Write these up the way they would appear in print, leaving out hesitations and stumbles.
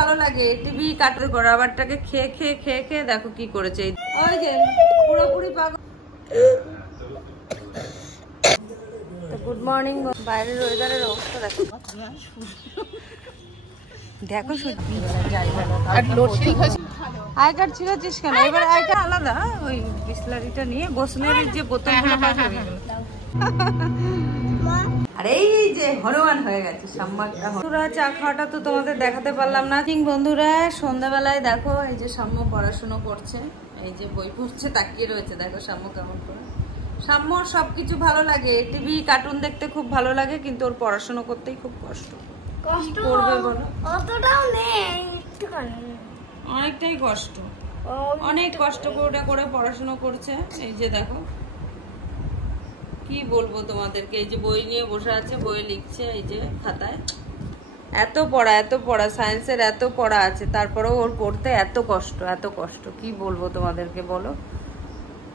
ভালো লাগে টিভি কাটতে করে আবারটাকে খেয়ে খেয়ে খেয়ে খেয়ে দেখো কি করেছে। ওই যে পুরোপুরি পাগল। Good morning. বাইরের ওয়েদারের অবস্থা দেখো দেখো আই কার্ড ছিঁড়েছিস কেন? এবার আই কার্ড আলাদা ওই বিসলারিটা নিয়ে গোসলের যে বোতলগুলো পাওয়া যাবে। আর এই যে হনুমান হয়ে গেছে বন্ধুরা। চা খাওয়াটা তো তোমাদের দেখাতে পারলাম না। বন্ধুরা সন্ধ্যাবেলায় দেখো এই যে সাম্য পড়াশুনো করছে, এই যে বই পড়ছে, তাকিয়ে রয়েছে। দেখো সাম্য কেমন করে। সাম্যর সবকিছু ভালো লাগে, টিভি কার্টুন দেখতে খুব ভালো লাগে, কিন্তু ওর পড়াশুনো করতেই খুব কষ্ট। করবে বলো? অতটাও নেই, অনেকটাই কষ্ট, অনেক কষ্ট করে পড়াশুনো করছে। এই যে দেখো কি বলবো তোমাদেরকে, এই যে বই নিয়ে বসে আছে, বই লিখছে এই যে খাতায়। এত পড়া সায়েন্সের এত পড়া আছে, তারপরেও ওর পড়তে এত কষ্ট কি বলবো তোমাদেরকে বলো।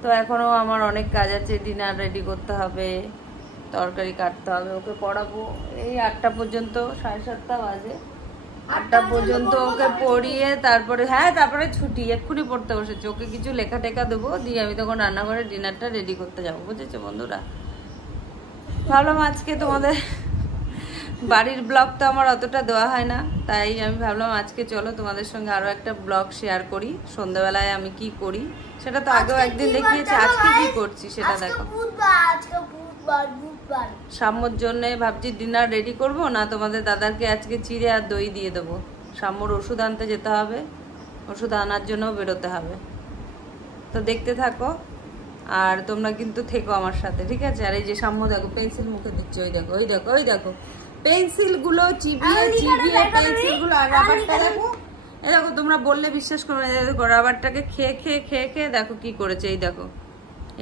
তো এখনো আমার অনেক কাজ আছে, ডিনার রেডি করতে হবে, তরকারি কাটতে হবে, ওকে পড়াবো এই 8টা পর্যন্ত, 7:30 বাজে। 8টা পর্যন্ত ওকে পড়িয়ে তারপরে তারপরে ছুটি। এক্ষুনি পড়তে বসেছে, ওকে কিছু লেখা টেখা দেবো, দিয়ে আমি তখন রান্নাঘরে ডিনারটা রেডি করতে যাবো, বুঝেছো বন্ধুরা। ভাবলাম আজকে তোমাদের বাড়ির ব্লগ তো আমার অতটা দেওয়া হয় না, তাই আমি ভাবলাম আজকে চলো তোমাদের সঙ্গে আরো একটা ব্লগ শেয়ার করি। সন্ধ্যাবেলায় আমি কি করি সেটা তো আগেও একদিন দেখিয়েছি, আজকে কি করছি সেটা দেখো। সাম্যর জন্য ভাবছি ডিনার রেডি করব না, তোমাদের দাদাকে আজকে চিড়ে আর দই দিয়ে দেবো। সাম্যর ওষুধ আনতে যেতে হবে, ওষুধ আনার জন্য বেরোতে হবে। তো দেখতে থাকো আর তোমরা কিন্তু থেকো আমার সাথে, ঠিক আছে। আর এই যে সাম্য দেখো পেন্সিল মুখে দিচ্ছে, ওই দেখো পেন্সিল গুলো চিবিয়ে পেন্সিল গুলো। আর রাবারটা দেখো, এই দেখো তোমরা বললে বিশ্বাস করবে না, দেখো রাবারটাকে খেয়ে খেয়ে খেয়ে খেয়ে দেখো কি করেছে।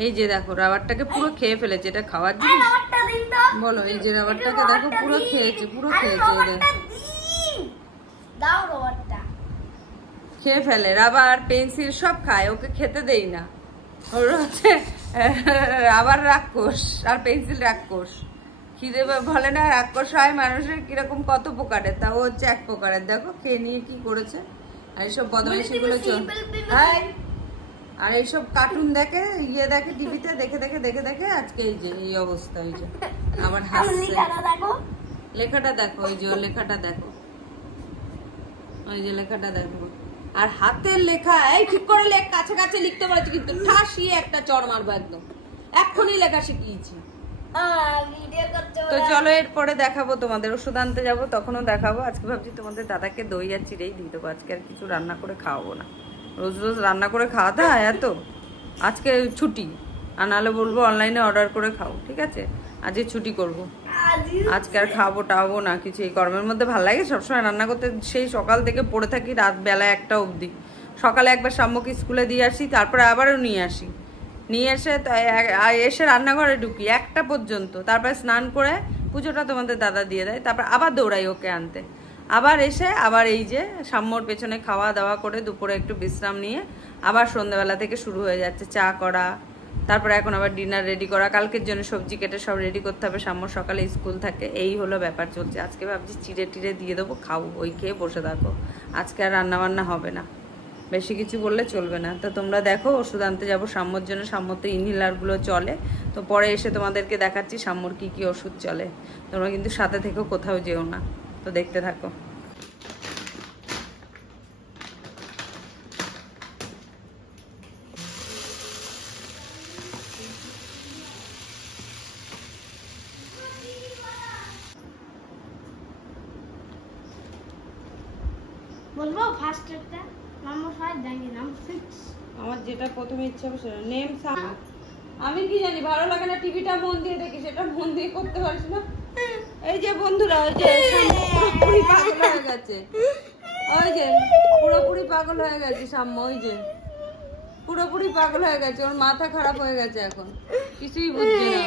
এই যে দেখো রাবারটাকে পুরো খেয়ে ফেলেছে। এটা খাওয়ার জিনিস বলো? এই যে রাবারটাকে দেখো পুরো খেয়েছে খেয়ে ফেলে। রাবার পেন্সিল সব খায়, ওকে খেতে দেই না। ওর হচ্ছে রাবার রাক্ষস আর পেন্সিল রাক্ষস। খিদে বলে না রাক্ষস হয় মানুষের কিরকম কত প্রকারের, তা ও হচ্ছে এক প্রকারের। দেখো খেয়ে নিয়ে কি করেছে। আর এইসব বদমাইশি গুলো আর এইসব কার্টুন দেখে টিভিতে দেখে আজকে এই যে এই অবস্থা। এই যে আবার হাসছে। লেখাটা দেখো, ওই যে লেখাটা দেখো, ওই যে লেখাটা দেখো। আর হাতের লেখা এই ঠিক করে লেখ, কাছে লিখতে পারছি, কিন্তু ঠাসিয়ে একটা চড় মারবো একদম। এক্ষুনি লেখা শিখিয়েছি। তো চলো এরপরে দেখাবো তোমাদের, ওষুধ আনতে যাবো তখনও দেখাবো। আজকে ভাবছি তোমাদের দাদাকে দই আর চিড়েই দিয়ে দেবো, আজকে আর কিছু রান্না করে খাওয়াবো না। রোজ রোজ রান্না করে খাওয়াতে হয় এত, আজকে ছুটি। আর নাহলে বলবো অনলাইনে অর্ডার করে খাও, ঠিক আছে। আজকে ছুটি করবো, আজকে আর খাওয়াবো টাওয়াবো না কিছু। এই গরমের মধ্যে ভালো লাগে সবসময় রান্না করতে, সেই সকাল থেকে পড়ে থাকি রাত বেলা 1টা অবধি। সকালে একবার সাম্যকে স্কুলে দিয়ে আসি, তারপরে আবারও নিয়ে এসে রান্নাঘরে ঢুকি 1টা পর্যন্ত, তারপরে স্নান করে পুজোটা তোমাদের দাদা দিয়ে দেয়, তারপর আবার দৌড়াই ওকে আনতে। আবার এসে আবার এই যে সাম্যর পেছনে খাওয়া দাওয়া করে দুপুরে একটু বিশ্রাম নিয়ে আবার সন্ধ্যাবেলা থেকে শুরু হয়ে যাচ্ছে চা করা, তারপরে এখন আবার ডিনার রেডি করা, কালকের জন্য সবজি কেটে সব রেডি করতে হবে। সাম্যর সকালে স্কুল থাকে, এই হলো ব্যাপার চলছে। আজকে ভাবছি চিড়ে টিড়ে দিয়ে দেবো, খাও, ওই খেয়ে বসে থাকো। আজকে আর রান্নাবান্না হবে না, বেশি কিছু বললে চলবে না। তো তোমরা দেখো ওষুধ আনতে যাবো সাম্যর জন্য। সাম্যর তো ইনহেলারগুলো চলে, তো পরে এসে তোমাদেরকে দেখাচ্ছি সাম্যর কি কি ওষুধ চলে। তোমরা কিন্তু সাথে থেকেও কোথাও যেও না, তো দেখতে থাকো। বলবো ফার্স্ট একটা নাম্বার 5 জানি নাম্বার 6। আমার যেটা প্রথমে ইচ্ছা হবে সেটা নেম সাম। আমি কি জানি, ভালো লাগে না টিভিটা মন দিয়ে দেখি, সেটা মন দিয়ে করতে পারছি না। এই যে বন্ধুরা, ওই যে পুরোপুরি পাগল হয়ে গেছে, ওই যে পুরোপুরি পাগল হয়ে গেছে সাম্য, ওই যে পুরোপুরি পাগল হয়ে গেছে, ওর মাথা খারাপ হয়ে গেছে, এখন কিছুই বুঝছে না।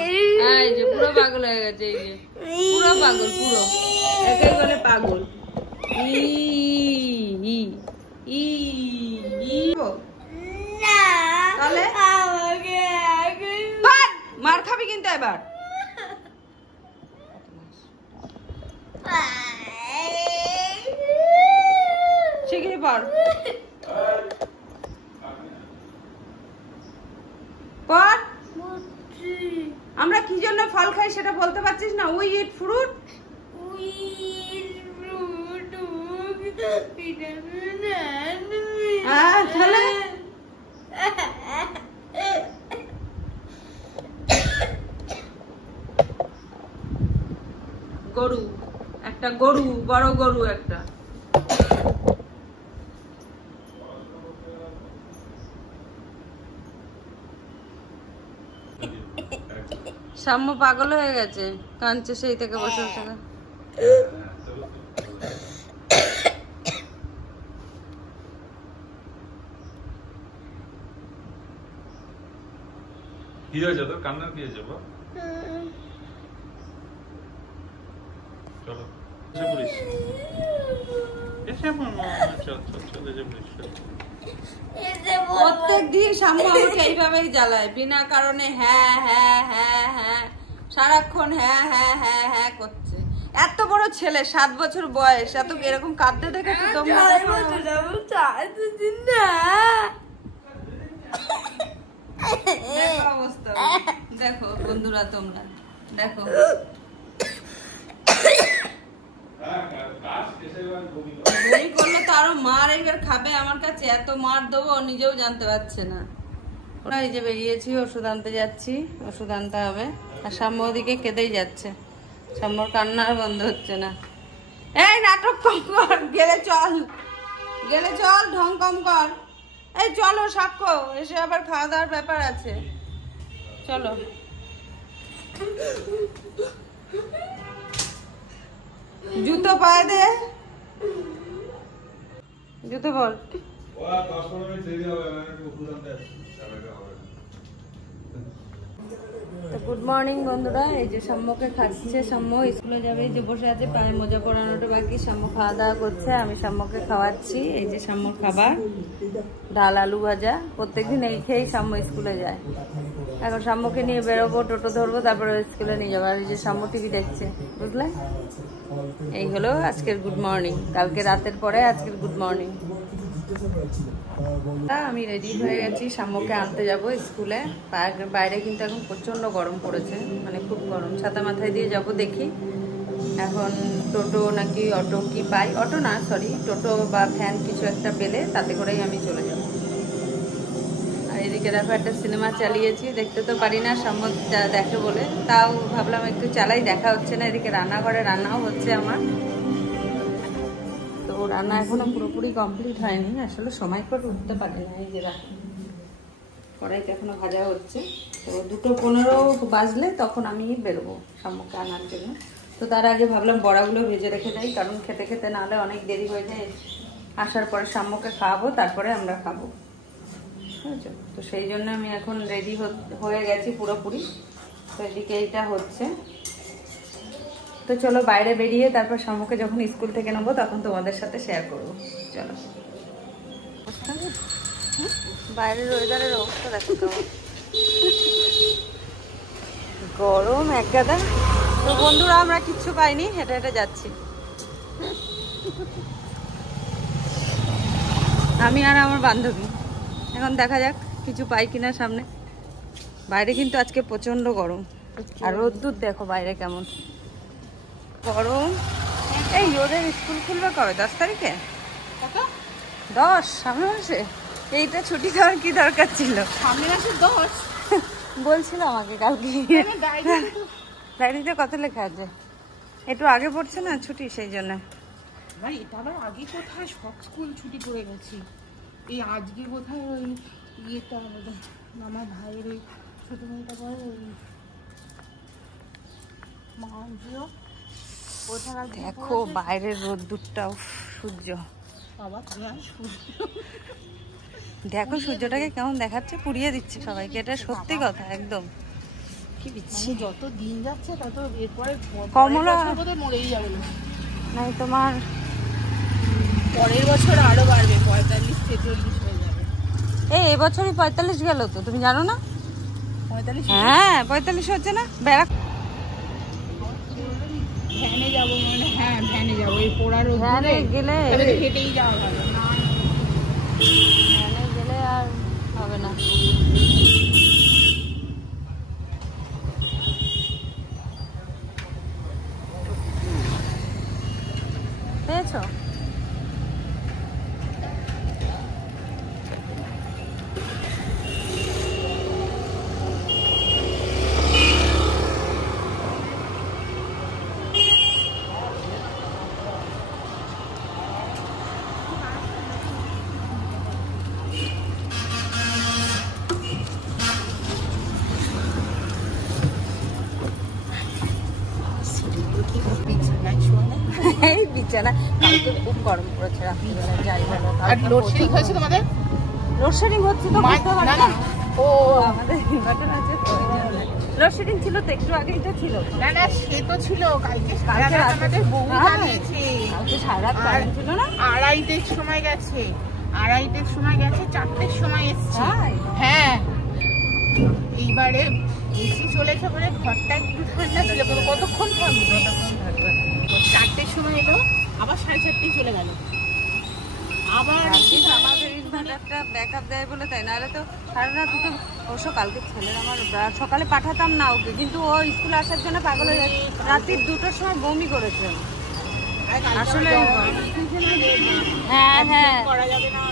এই যে পুরো পাগল হয়ে গেছে, এই যে পুরো পাগল, পুরো একেই বলে পাগল। তাহলে মার খাবি কিন্তু এবার। পড় পড়। আমরা কি জন্য ফল খাই সেটা বলতে পারছিস না? We eat fruit. তাহলে গরু, একটা গরু, বড় গরু একটা। সাম্য পাগল হয়ে গেছে, কাঁদছে সেই থেকে বছর থেকে। কি হয়েছে তোর? কান্নার কি হয়েছে? চলো এসে পড়িস, এসে চল এসে পড়িস। প্রত্যেকদিন সাম্য আমাকে এইভাবেই জ্বালায় বিনা কারণে। হ্যাঁ হ্যাঁ হ্যাঁ হ্যাঁ, সারাক্ষণ হ্যাঁ হ্যাঁ হ্যাঁ হ্যাঁ করছে। এত বড় ছেলে, 7 বছর বয়স, এত এরকম কাঁদতে দেখেছো তোমরা? দেখো অবস্থা, দেখো বন্ধুরা, তোমরা দেখো। বমি করলে তো আরো মার এবার খাবে আমার কাছে। এত মার দেবো নিজেও জানতে পারছে না। ওরা এই যে বেরিয়েছি, ওষুধ আনতে যাচ্ছি, ওষুধ আনতে হবে। আর সাম্য ওদিকে কেঁদেই যাচ্ছে, সাম্যর কান্না আর বন্ধ হচ্ছে না। এই নাটক কম কর, গেলে চল, গেলে চল, ঢং কম কর। এই চলো সাক্ষ্য, এসে আবার খাওয়া দাওয়ার ব্যাপার আছে, চলো। জুতো পায়ে দে, জুতো বল। গুড মর্নিং বন্ধুরা, এই যে সাম্যকে খাচ্ছে। সাম্য স্কুলে যাবে, এই যে বসে আছে, পায়ে মোজা পরানোটা বাকি। সাম্য খাওয়া দাওয়া করছে, আমি সাম্যকে খাওয়াচ্ছি। এই যে সাম্যর খাবার, ডাল আলু ভাজা। প্রত্যেকদিন এই খেয়েই সাম্য স্কুলে যায়। এখন সাম্যকে নিয়ে বেরোবো, টোটো ধরবো, তারপরে স্কুলে নিয়ে যাবো। আর এই যে সাম্য টিভি দেখছে, বুঝলে? এই হলো আজকের গুড মর্নিং, কালকে রাতের পরে আজকের গুড মর্নিং। আমি রেডি হয়ে গেছি, সাম্যকে আনতে যাব স্কুলে। বাইরে কিন্তু এখন প্রচন্ড গরম পড়েছে, মানে খুব গরম। ছাতা মাথায় দিয়ে যাব, দেখি এখন টোটো নাকি অটো কি পাই। অটো না, সরি, টোটো বা ভ্যান কিছু একটা পেলে তাতে করেই আমি চলে যাব। আর এদিকে দেখো একটা সিনেমা চালিয়েছি, দেখতে তো পারি না, সাম্য দেখে বলে, তাও ভাবলাম একটু চালাই, দেখা হচ্ছে না। এদিকে রান্নাঘরে রান্নাও হচ্ছে আমার, তো রান্না এখনো পুরোপুরি কমপ্লিট হয়নি, আসলে সময় করে উঠতে পারি না। এই যে রাখি, কড়াইতে এখনো ভাজা হচ্ছে। তো 2:15 বাজলে তখন আমি বেরোবো সাম্যকে আনার জন্য। তো তার আগে ভাবলাম বড়াগুলো ভেজে রেখে যাই, কারণ খেতে খেতে নাহলে অনেক দেরি হয়ে যায়। আসার পরে সাম্যকে খাওয়াবো, তারপরে আমরা খাবো, বুঝেছো? তো সেই জন্য আমি এখন রেডি হয়ে গেছি পুরোপুরি। তো এদিকে এইটা হচ্ছে। তো চলো বাইরে বেরিয়ে তারপর সাম্যকে যখন স্কুল থেকে নেবো তখন তোমাদের সাথে শেয়ার করবো। চলো, বাইরের ওয়েদারের অবস্থা দেখো কেমন গরম একগাদা। তো বন্ধুরা আমরা কিচ্ছু পাইনি, হেঁটে হেঁটে যাচ্ছি আমি আর আমার বান্ধবী। এখন দেখা যাক কিছু পাই কিনা সামনে। বাইরে কিন্তু আজকে প্রচন্ড গরম, আর রোদ্দুর দেখো বাইরে কেমন গরম। এই ওদের স্কুল খুলবে কবে? 10 তারিখে? 10 সামনে মাসে? এইটা ছুটি দেওয়ার কি দরকার ছিল? সামনে মাসে 10 বলছিল আমাকে কালকে। ডায়েরিতে কত লেখা আছে? একটু আগে পড়ছে না ছুটি, সেই জন্য। ভাই এটা আবার আগে কোথায় সব স্কুল ছুটি পড়ে গেছি, এই আজকে কোথায় ওই ইয়েটা আমার ভাইয়ের ওই ছোট মেয়েটা পরে ওই মাঝিও কোথায়। দেখো বাইরের রোদ্দুরটাও, সূর্য, বাবা দেখো সূর্যটাকে কেমন দেখাচ্ছে, পুড়িয়ে দিচ্ছে সবাইকে। এটা সত্যি কথা, একদম কি বিচ্ছি। যত দিন যাচ্ছে তত এরপরে কমলা বোধহয় মরেই যাবে না, নাই তোমার পরের বছর আরো বাড়বে, 45-46 হয়ে যাবে। এই এবছরই 45 গেল তো, তুমি জানো না? 45? হ্যাঁ 45 হচ্ছে না। বেড়া ভ্যানে যাবো মানে, হ্যাঁ ভ্যানে যাবো, এই পোড়ার ভ্যানে গেলে হেঁটেই যাওয়া যাবে না। না, কালকে খুব গরম পড়েছে রাত্রিবেলা, যাই বলো। আর লোডশেডিং হয়েছে তোমাদের? লোডশেডিং হচ্ছে তো বুঝতে না পারছি না, না। ও আমাদের ইনভার্টার আছে তো ওই জন্য। লোডশেডিং ছিল তো একটু আগে, এটা ছিল না না, সে তো ছিল কালকে সারা কালকে রাত রাতে আমাদের বউ হ্যাঁ, জ্বালিয়েছে। কালকে সারা রাত কারেন্ট ছিল না। 2:30-র সময় গেছে, 2:30-র সময় গেছে, 4টের সময় এসছে। তাই? হ্যাঁ, এইবারে এসি চলেছে বলে ঘরটা একটু ঠান্ডা ছিল, কিন্তু কতক্ষণ থাকবে? 4টের সময় এলো, আবার 4:30 চলে গেল। আবার ভাগ্যিস আমাদের ইনভার্টারটা ব্যাকআপ দেয় বলে, তাই নাহলে তো সারা রাত তো। অবশ্য কালকে ছেলের আমার সকালে পাঠাতাম না ওকে, কিন্তু ও স্কুলে আসার জন্য পাগল হয়ে যাচ্ছে। রাত্রি 2টার সময় বমি করেছে আসলে। হ্যাঁ হ্যাঁ, করা যাবে না।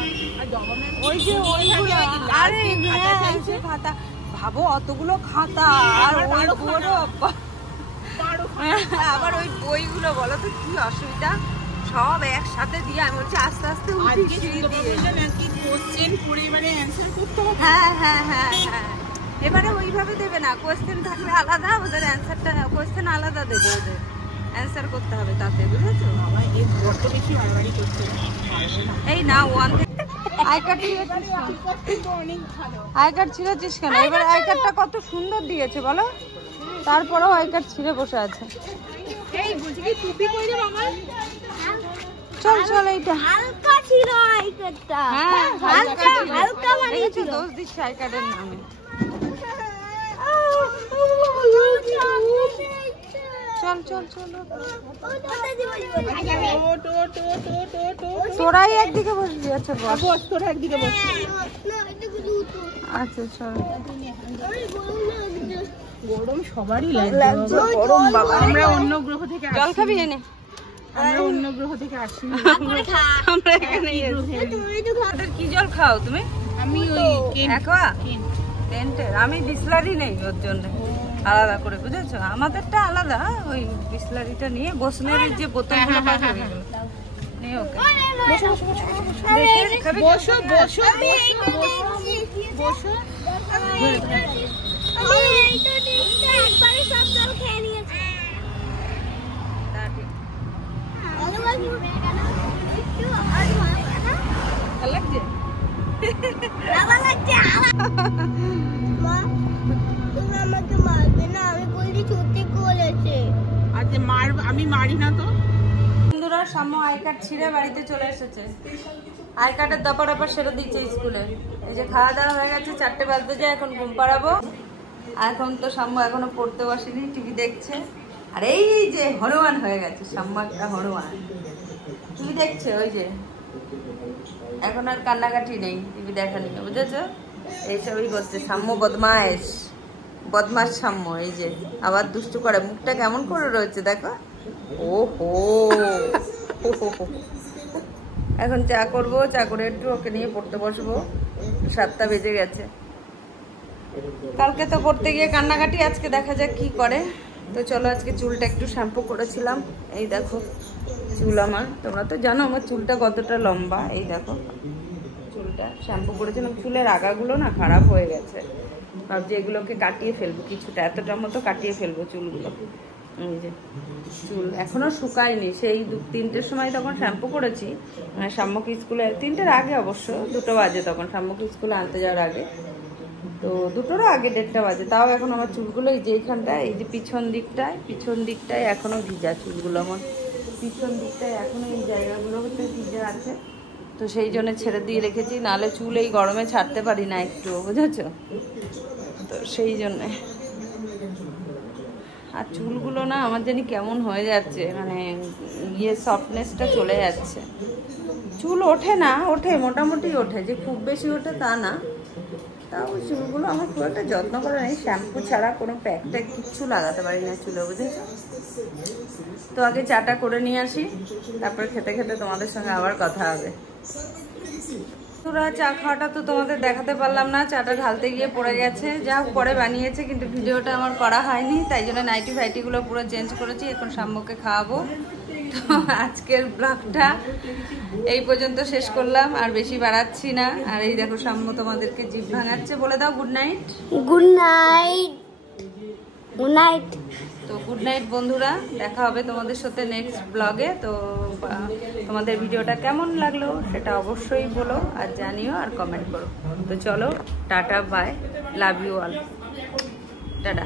আর গভর্নমেন্ট ওই যে ওইগুলো, আরে হ্যাঁ, সে খাতা ভাবো, অতগুলো খাতা আর ওই বড় আবার ওই বইগুলো, বলো তো কি অসুবিধা, সব একসাথে দিয়ে আমি বলছি আস্তে আস্তে উঠি সিঁড়ি দিয়ে। হ্যাঁ হ্যাঁ হ্যাঁ হ্যাঁ, এবারে ওইভাবে দেবে না, কোয়েশ্চেন থাকলে আলাদা, ওদের অ্যান্সারটা কোয়েশ্চেন আলাদা দেবে, ওদের অ্যান্সার করতে হবে তাতে, বুঝেছো? এই না one I card I card ছিঁড়েছিস কেন? এবার আই কার্ডটা কত সুন্দর দিয়েছে বলো, তারপরেও আই কার্ড ছিঁড়ে বসে আছে। চল চল, এইটা হালকা ছিল আইকারটা। হ্যাঁ হালকা হালকা মানে দেখেছো, দোষ দিচ্ছে আই কার্ডের নামে। চল চল চল, তোরাই একদিকে বসবি। আচ্ছা বস, তোরা একদিকে বস। আচ্ছা চল। গরম সবারই লাগছে, গরম বাবা। আমরা অন্য গ্রহ থেকে জল খাবি এনে? আমরা অন্য গ্রহ থেকে আসি। আমরা এখানে কি জল খাও তুমি? আমি ওই অ্যাকোয়া টেন্টের, আমি বিসলারি নেই ওর জন্য আলাদা করে, বুঝেছো? আমাদেরটা আলাদা, ওই বিসলারিটা নিয়ে বোসলের যে বোতলগুলো পাওয়া যায় নিয়ে ওকে। বসো বসো বসো। আমি মারি না তো। বন্ধুরা, সাম্য আই কার্ড ছিঁড়ে বাড়িতে চলে এসেছে। আই কার্ডের দপার সেরে দিচ্ছে স্কুলে। এই যে খাওয়া দাওয়া হয়ে গেছে, 4টে বাজতে যায়, এখন ঘুম পাড়াবো। এখন তো সাম্য এখনো পড়তে বসেনি, টিভি দেখছে। আর এই যে হনুমান হয়ে গেছে, সাম্য একটা হনুমান, টিভি দেখছে। ওই যে এখন আর কান্নাকাটি নেই, টিভি দেখা নেই, বুঝেছো? এইসবই করছে সাম্য, বদমাস বদমাস সাম্য। এই যে আবার দুষ্টু করে, মুখটা কেমন করে রয়েছে দেখো। ওহো, এখন চা করবো, চা করে একটু ওকে নিয়ে পড়তে বসবো। 7টা বেজে গেছে। কালকে তো পড়তে গিয়ে কান্নাকাটি, আজকে দেখা যাক কি করে। তো চলো, আজকে চুলটা একটু শ্যাম্পু করেছিলাম। এই দেখো চুল আমার, তোমরা তো জানো আমার চুলটা কতটা লম্বা। এই দেখো চুলটা শ্যাম্পু করেছিলাম, চুলের আগাগুলো না খারাপ হয়ে গেছে। ভাবছি এগুলোকে কাটিয়ে ফেলবো কিছুটা, এতটার মতো কাটিয়ে ফেলবো চুলগুলো। এই যে চুল এখনো শুকায়নি, সেই 3টের সময় তখন শ্যাম্পু করেছি, মানে সাম্যকে স্কুলে, 3টের আগে অবশ্য, 2টো বাজে তখন সাম্যকে স্কুলে আনতে যাওয়ার আগে। তো 2টোরও আগে 1:30 বাজে, তাও এখন আমার চুলগুলো এই যে এইখানটায়, এই যে পিছন দিকটায় এখনো ভিজা চুলগুলো আমার, পিছন দিকটায় এখনো এই জায়গাগুলো হচ্ছে ভিজা আছে। তো সেই জন্য ছেড়ে দিয়ে রেখেছি, নাহলে চুল এই গরমে ছাড়তে পারি না একটু, বুঝেছো? তো সেই জন্যে। আর চুলগুলো না আমার জানি কেমন হয়ে যাচ্ছে, মানে সফটনেসটা চলে যাচ্ছে। চুল ওঠে না, ওঠে মোটামুটি ওঠে, যে খুব বেশি ওঠে তা না। তাও চুলগুলো আমার খুব একটা যত্ন করে নেই, শ্যাম্পু ছাড়া কোনো প্যাক ট্যাক কিচ্ছু লাগাতে পারি না চুলে, বুঝেছো? তো আগে চাটা করে নিয়ে আসি, তারপর খেতে খেতে তোমাদের সঙ্গে আবার কথা হবে। তোরা চা খাওয়াটা তো তোমাদের দেখাতে পারলাম না, চাটা ঢালতে গিয়ে পড়ে গেছে। যা পরে বানিয়েছে, কিন্তু ভিডিওটা আমার করা হয়নি, তাই জন্য নাইটি ফাইটিগুলো পুরো চেঞ্জ করেছি। এখন সাম্যকে খাওয়াবো। তো আজকের ব্লগটা এই পর্যন্ত শেষ করলাম, আর বেশি বাড়াচ্ছি না। আর এই দেখো সাম্য তোমাদেরকে জিভ ভাঙাচ্ছে, বলে দাও good night. Good night. Good night. তো গুড নাইট বন্ধুরা, দেখা হবে তোমাদের সাথে নেক্সট ব্লগে। তো তোমাদের ভিডিওটা কেমন লাগলো সেটা অবশ্যই বলো আর জানিও আর কমেন্ট করো। তো চলো, tata, bye, love you all, tata.